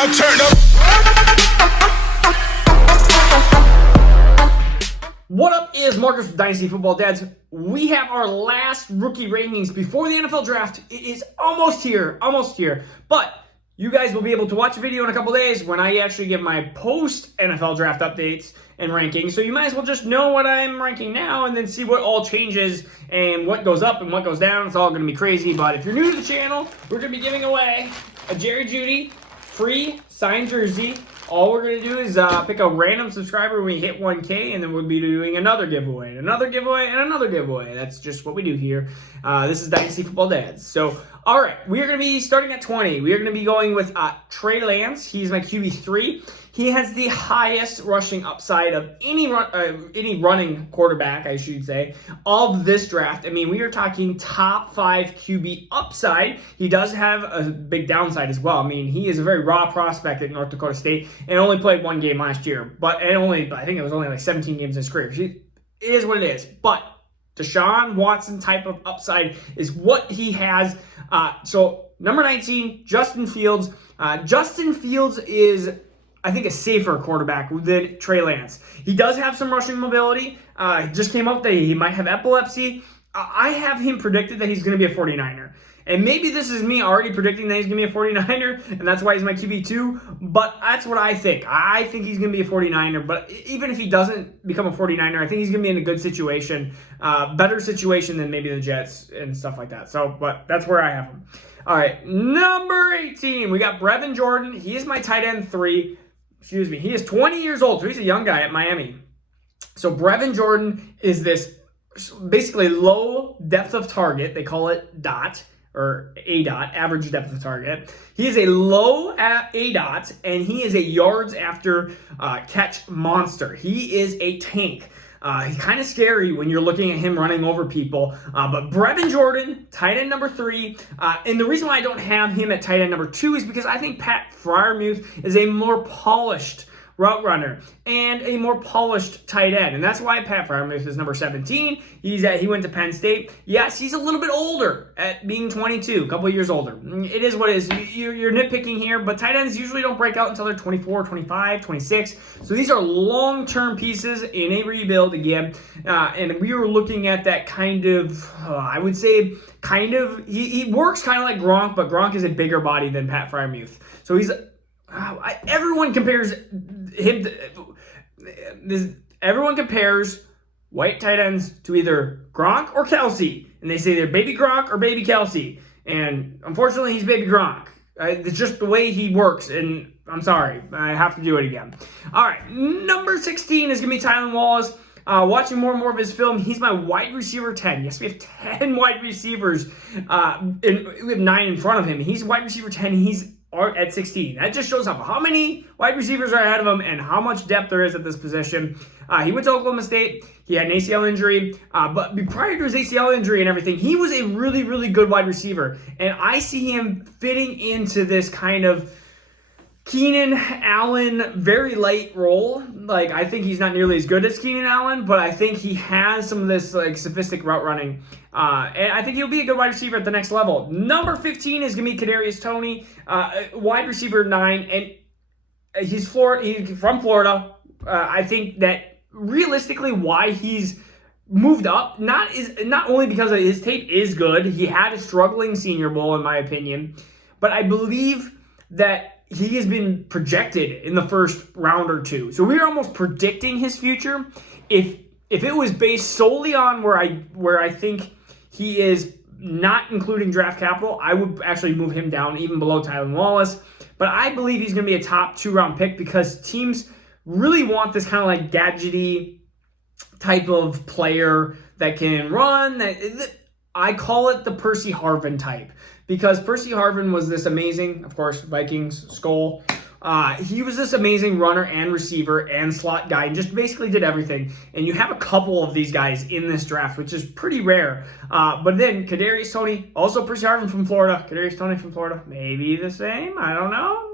now turn up. What up is Marcus from Dynasty Football Dads. We have our last rookie rankings before the NFL draft. It is almost here. But you guys will be able to watch a video in a couple days when I actually give my post-NFL draft updates and rankings. So you might as well just know what I'm ranking now and then see what all changes and what goes up and what goes down. It's all going to be crazy. But if you're new to the channel, we're going to be giving away a Jerry Jeudy free signed jersey. All we're going to do is pick a random subscriber when we hit 1K, and then we'll be doing another giveaway, and another giveaway, and another giveaway. That's just what we do here. This is Dynasty Football Dads. So, all right, we are going to be starting at 20. We are going to be going with Trey Lands. He's my QB3. He has the highest rushing upside of any running quarterback, I should say, of this draft. I mean, we are talking top 5 QB upside. He does have a big downside as well. I mean, he is a very raw prospect at North Dakota State and only played one game last year. I think it was only like 17 games in his career. It is what it is. But Deshaun Watson type of upside is what he has. So, number 19, Justin Fields. Justin Fields is, I think, a safer quarterback than Trey Lance. He does have some rushing mobility. It just came out that he might have epilepsy. I have him predicted that he's going to be a 49er. And maybe this is me already predicting that he's going to be a 49er, and that's why he's my QB2, but that's what I think. I think he's going to be a 49er, but even if he doesn't become a 49er, I think he's going to be in a good situation, better situation than maybe the Jets and stuff like that. So, but that's where I have him. All right, number 18, we got Brevin Jordan. He is my tight end 3. Excuse me. He is 20 years old, so he's a young guy at Miami. So Brevin Jordan is this basically low depth of target. They call it DOT, or ADOT, average depth of target. He is a low ADOT, and he is a yards after catch monster. He is a tank. He's kind of scary when you're looking at him running over people. But Brevin Jordan, tight end number 3. And the reason why I don't have him at tight end number 2 is because I think Pat Freiermuth is a more polished route runner and a more polished tight end. And that's why Pat Freiermuth is number 17. He went to Penn State. Yes, he's a little bit older at being 22, a couple of years older. It is what it is. You're nitpicking here, but tight ends usually don't break out until they're 24, 25, 26. So these are long-term pieces in a rebuild again. And we were looking at that kind of, I would say, he works kind of like Gronk, but Gronk is a bigger body than Pat Freiermuth. So he's everyone compares him to, everyone compares white tight ends to either Gronk or Kelsey, and they say they're baby Gronk or baby Kelsey, and unfortunately he's baby Gronk. It's just the way he works, and I'm sorry, I have to do it again. All right, number 16 is gonna be Jaylen Waddle. Watching more and more of his film, he's my wide receiver 10. Yes, we have 10 wide receivers, and we have 9 in front of him. He's wide receiver 10. He's at 16. That just shows how many wide receivers are ahead of him and how much depth there is at this position. He went to Oklahoma State. He had an ACL injury, but prior to his ACL injury and everything, he was a really, really good wide receiver. And I see him fitting into this kind of Keenan Allen very light role. Like, I think he's not nearly as good as Keenan Allen, but I think he has some of this like sophisticated route running. And I think he'll be a good wide receiver at the next level. Number 15 is going to be Cadarius Tony, wide receiver 9, and he's from Florida. I think that realistically why he's moved up, not only because his tape is good. He had a struggling Senior Bowl, in my opinion, but I believe that he has been projected in the first round or 2. So we're almost predicting his future. If it was based solely on where I think he is, not including draft capital, I would actually move him down even below Jaylen Waddle. But I believe he's going to be a top 2-round pick because teams really want this kind of like gadgety type of player that can run. I call it the Percy Harvin type. Because Percy Harvin was this amazing, of course, Vikings, skull. He was this amazing runner and receiver and slot guy and just basically did everything. And you have a couple of these guys in this draft, which is pretty rare. But then Cadarius Tony, also Percy Harvin from Florida. Cadarius Tony from Florida, maybe the same, I don't know.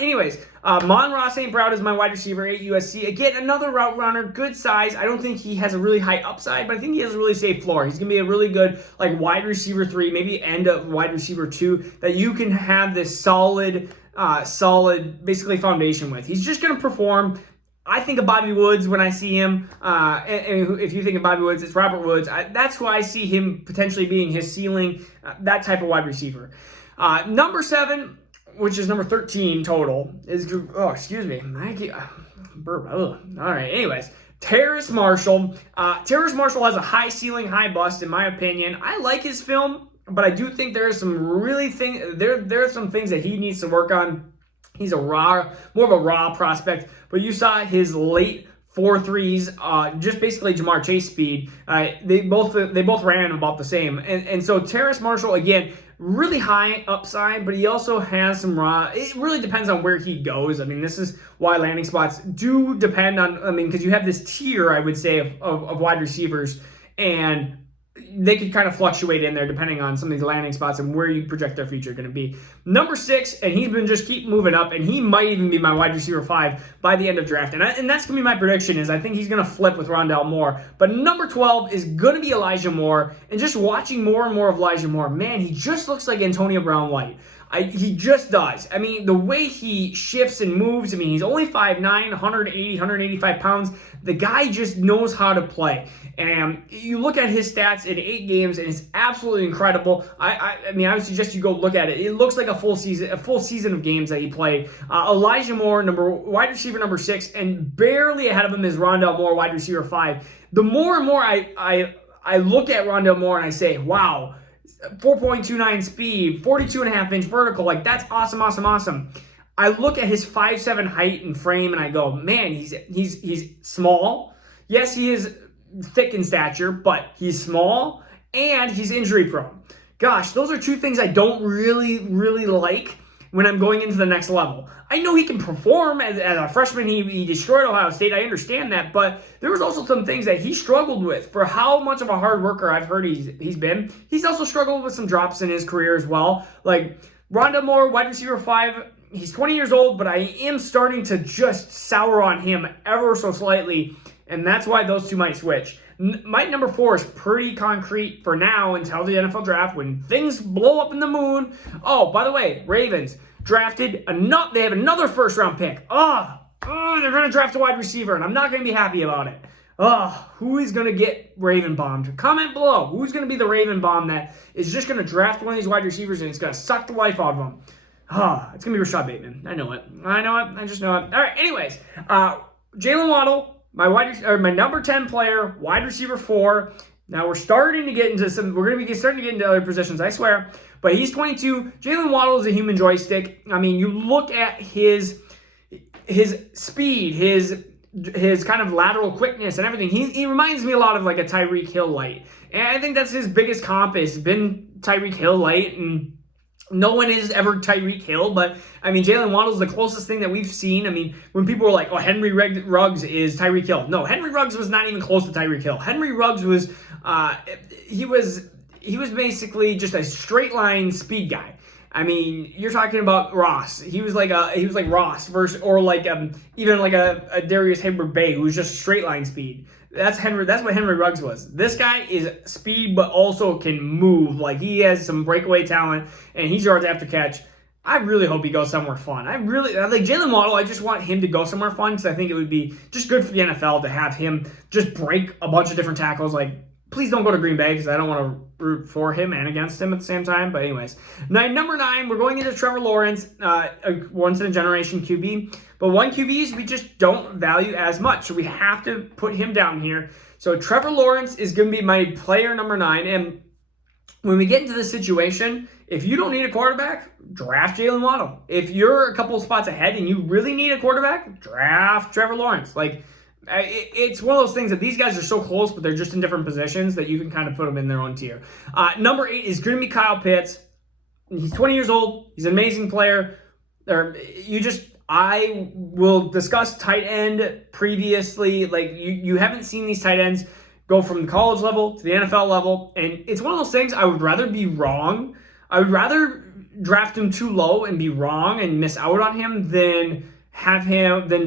Anyways, Mon-Ra St. Brown is my wide receiver at USC. Again, another route runner, good size. I don't think he has a really high upside, but I think he has a really safe floor. He's going to be a really good like wide receiver 3, maybe end of wide receiver 2, that you can have this solid solid, basically foundation with. He's just going to perform. I think of Bobby Woods when I see him. And if you think of Bobby Woods, it's Robert Woods. That's who I see him potentially being his ceiling, that type of wide receiver. Number 7, which is number 13 total, is, oh, excuse me. All right, anyways. Terrace Marshall. Terrace Marshall has a high ceiling, high bust, in my opinion. I like his film, but I do think there are some there are some things that he needs to work on. He's more of a raw prospect, but you saw his late 4.3s, just basically Jamar Chase speed. They both ran about the same, and so Terrace Marshall, again, really high upside, but he also has some raw. It really depends on where he goes. I mean, this is why landing spots do depend on. I mean, because you have this tier, I would say, of wide receivers, and they could kind of fluctuate in there depending on some of these landing spots and where you project their future going to be. Number 6, and he's been just keep moving up, and he might even be my wide receiver 5 by the end of draft. And that's going to be my prediction, is I think he's going to flip with Rondale Moore. But number 12 is going to be Elijah Moore. And just watching more and more of Elijah Moore, man, he just looks like Antonio Brown light. He just does. I mean, the way he shifts and moves, I mean, he's only 5'9", 180, 185 pounds. The guy just knows how to play. And you look at his stats in 8 games, and it's absolutely incredible. I mean, I would suggest you go look at it. It looks like a full season of games that he played. Elijah Moore, wide receiver number 6, and barely ahead of him is Rondale Moore, wide receiver 5. The more and more I look at Rondale Moore and I say, wow, 4.29 speed, 42.5-inch vertical, like that's awesome, awesome, awesome. I look at his 5'7" height and frame, and I go, man, he's small. Yes, he is thick in stature, but he's small and he's injury prone. Gosh, those are 2 things I don't really like when I'm going into the next level. I know he can perform as a freshman. He destroyed Ohio State. I understand that, but there was also some things that he struggled with. For how much of a hard worker I've heard he's been, he's also struggled with some drops in his career as well. Like Rondale Moore, wide receiver 5, he's 20 years old, but I am starting to just sour on him ever so slightly, and that's why those 2 might switch. My number 4 is pretty concrete for now until the NFL draft when things blow up in the moon. Oh, by the way, Ravens drafted they have another first-round pick. They're going to draft a wide receiver, and I'm not going to be happy about it. Who is going to get Raven bombed? Comment below. Who's going to be the Raven bomb that is just going to draft one of these wide receivers and it's going to suck the life out of them? It's going to be Rashad Bateman. I know it. I just know it. All right, anyways. Jaylen Waddle, my number 10 player, wide receiver 4. Now we're starting to get into starting to get into other positions, I swear. But he's 22. Jaylen Waddle is a human joystick. I mean, you look at his speed, his kind of lateral quickness and everything. He reminds me a lot of like a Tyreek Hill light. And I think that's his biggest comp has been Tyreek Hill light, and no one is ever Tyreek Hill, but I mean, Jaylen Waddle is the closest thing that we've seen. I mean, when people were like, oh, Henry Ruggs is Tyreek Hill. No, Henry Ruggs was not even close to Tyreek Hill. Henry Ruggs was, he was basically just a straight line speed guy. I mean, you're talking about Ross. He was like Ross versus, or like even like a Darius Heyward-Bey who was just straight line speed. That's what Henry Ruggs was. This guy is speed, but also can move. Like, he has some breakaway talent, and he's yards after catch. I really hope he goes somewhere fun. I like Jaylen Waddle. I just want him to go somewhere fun because I think it would be just good for the NFL to have him just break a bunch of different tackles. Like, please don't go to Green Bay because I don't want to root for him and against him at the same time. But anyways, number 9, we're going into Trevor Lawrence, a once-in-a-generation QB. But one QBs we just don't value as much, so we have to put him down here. So Trevor Lawrence is going to be my player number 9. And when we get into this situation, if you don't need a quarterback, draft Jaylen Waddle. If you're a couple of spots ahead and you really need a quarterback, draft Trevor Lawrence. Like, it's one of those things that these guys are so close, but they're just in different positions that you can kind of put them in their own tier. Number 8 is going to be Kyle Pitts. He's 20 years old. He's an amazing player. I will discuss tight end previously. Like, you haven't seen these tight ends go from the college level to the NFL level, and it's one of those things I would rather be wrong. I would rather draft him too low and be wrong and miss out on him than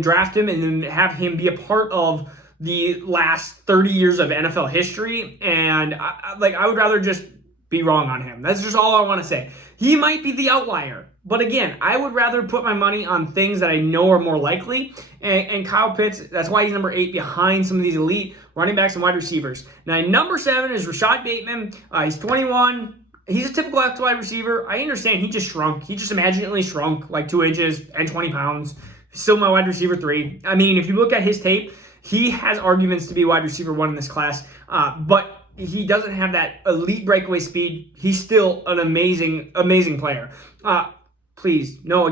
draft him and then have him be a part of the last 30 years of NFL history. And I would rather just be wrong on him. That's just all I want to say. He might be the outlier. But again, I would rather put my money on things that I know are more likely. And Kyle Pitts, that's why he's number 8 behind some of these elite running backs and wide receivers. Now, number 7 is Rashad Bateman. He's 21. He's a typical X wide receiver. I understand he just shrunk. He just imaginally shrunk like 2 inches and 20 pounds. Still my wide receiver 3. I mean, if you look at his tape, he has arguments to be wide receiver 1 in this class. But he doesn't have that elite breakaway speed. He's still an amazing, amazing player. Please, no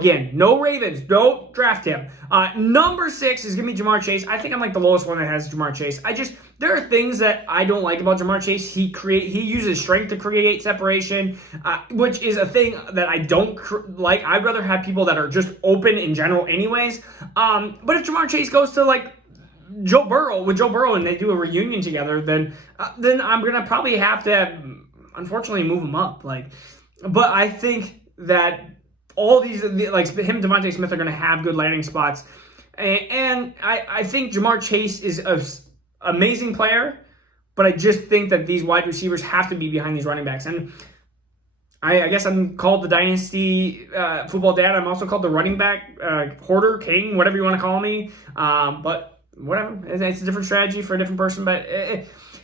Ravens. Don't draft him. Number 6 is going to be Jamar Chase. I think I'm like the lowest one that has Jamar Chase. There are things that I don't like about Jamar Chase. He uses strength to create separation, which is a thing that I don't like. I'd rather have people that are just open in general anyways. But if Jamar Chase goes to like Joe Burrow and they do a reunion together, then I'm going to probably have to, unfortunately, move him up. But I think that all these, like him and Davonte Smith, are going to have good landing spots. And I think Jamar Chase is an amazing player, but I just think that these wide receivers have to be behind these running backs. And I guess I'm called the Dynasty Football Dad. I'm also called the running back hoarder, king, whatever you want to call me. But whatever. It's a different strategy for a different person. But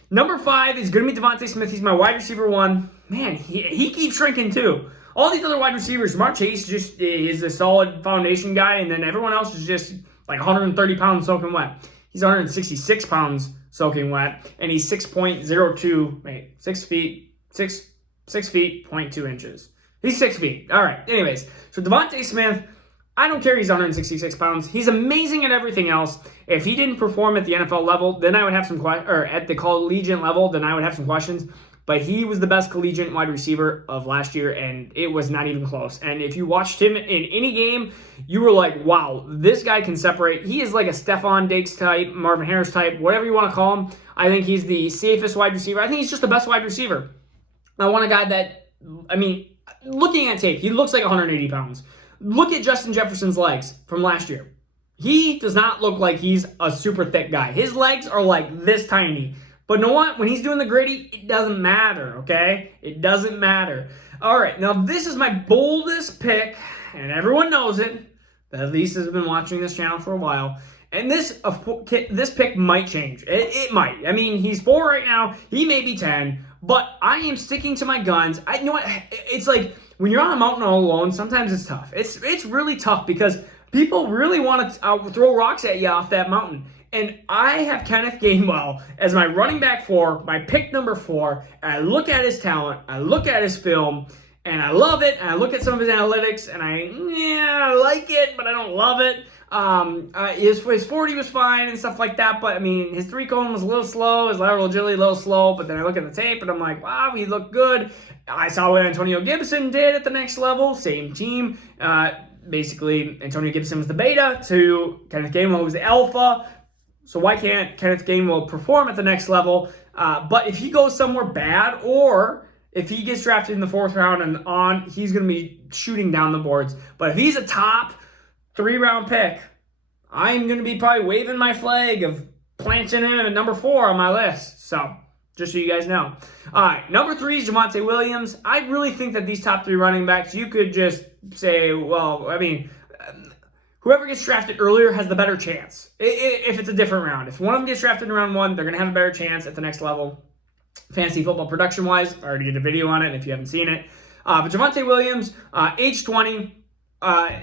number 5 is going to be Davonte Smith. He's my wide receiver 1. Man, he keeps shrinking too. All these other wide receivers, Jamar Chase just is a solid foundation guy, and then everyone else is just like 130 pounds soaking wet. He's 166 pounds soaking wet, and he's 6 feet, 0.2 inches. He's 6 feet. All right. Anyways, so Davonte Smith, I don't care. He's 166 pounds. He's amazing at everything else. If he didn't perform at the NFL level, then I would have some or at the collegiate level, then I would have some questions. But he was the best collegiate wide receiver of last year, and it was not even close. And if you watched him in any game, you were like, wow, this guy can separate. He is like a Stephon Diggs type, Marvin Harris type, whatever you want to call him. I think he's the safest wide receiver. I think he's just the best wide receiver. I want a guy that, I mean, looking at tape, he looks like 180 pounds. Look at Justin Jefferson's legs from last year. He does not look like he's a super thick guy. His legs are like this tiny. But you know what? When he's doing the gritty, it doesn't matter, okay? It doesn't matter. All right, now this is my boldest pick, and everyone knows it. At least has been watching this channel for a while. And this pick might change. It might. I mean, he's 4 right now. He may be 10. But I am sticking to my guns. You know what? It's like when you're on a mountain all alone, sometimes it's tough. It's really tough because people really want to throw rocks at you off that mountain. And I have Kenneth Gainwell as my running back 4, my pick number 4. And I look at his talent, I look at his film, and I love it. And I look at some of his analytics, and I like it, but I don't love it. His 40 was fine and stuff like that, but I mean, his 3-cone was a little slow, his lateral agility a little slow, but then I look at the tape, and I'm like, wow, he looked good. I saw what Antonio Gibson did at the next level, same team. Basically, Antonio Gibson was the beta to Kenneth Gainwell was the alpha. So why can't Kenneth Gainwell perform at the next level? But if he goes somewhere bad, or if he gets drafted in the 4th round and on, he's going to be shooting down the boards. But if he's a top 3-round pick, I'm going to be probably waving my flag of planting him at number 4 on my list. So just so you guys know. All right, number 3 is Javonte Williams. I really think that these top 3 running backs, you could just say, well, I mean, whoever gets drafted earlier has the better chance. If it's a different round. If one of them gets drafted in round 1, they're going to have a better chance at the next level. Fantasy football production-wise, I already did a video on it if you haven't seen it. But Javonte Williams, age 20,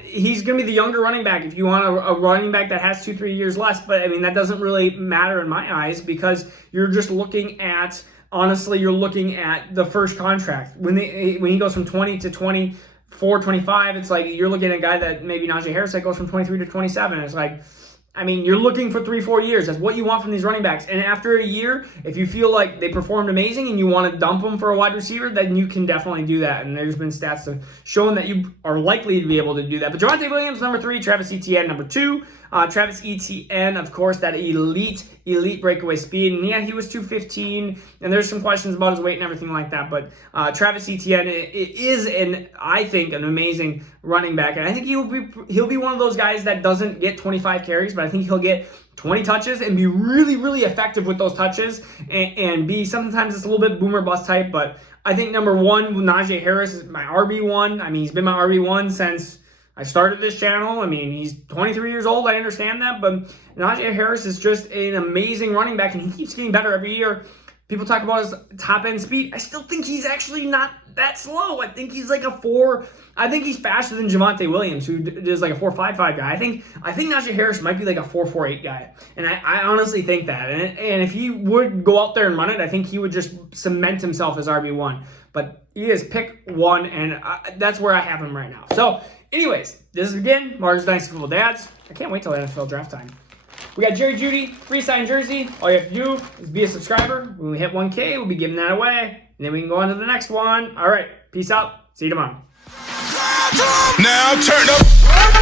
he's going to be the younger running back if you want a running back that has 2-3 years less. But, I mean, that doesn't really matter in my eyes because you're just looking at, honestly, you're looking at the first contract. When he goes from 20 to 24, 25, it's like you're looking at a guy that maybe Najee Harris that goes from 23 to 27. It's like, I mean, you're looking for 3-4 years. That's what you want from these running backs. And after a year, if you feel like they performed amazing and you want to dump them for a wide receiver, then you can definitely do that. And there's been stats showing that you are likely to be able to do that. But Javonte Williams, number 3, Travis Etienne, number 2. Travis Etienne, of course, that elite breakaway speed. And yeah, he was 215, and there's some questions about his weight and everything like that. But Travis Etienne is, I think, an amazing running back. And I think he'll be one of those guys that doesn't get 25 carries, but I think he'll get 20 touches and be really, really effective with those touches and be sometimes it's a little bit boomer bust type, but I think number one, Najee Harris is my RB1. I mean, he's been my RB1 since I started this channel. I mean, he's 23 years old. I understand that. But Najee Harris is just an amazing running back, and he keeps getting better every year. People talk about his top-end speed. I still think he's actually not that slow. I think he's like a 4. I think he's faster than Javonte Williams, who is like a 4.55 guy. I think Najee Harris might be like a 4.48 guy. And I honestly think that. And if he would go out there and run it, I think he would just cement himself as RB1. But he is pick 1, and that's where I have him right now. So, anyways, this is, again, Marcus Dynasty Football Dads. I can't wait till NFL draft time. We got Jerry Jeudy, free signed jersey. All you have to do is be a subscriber. When we hit 1K, we'll be giving that away. And then we can go on to the next one. All right, peace out. See you tomorrow. Now turn up.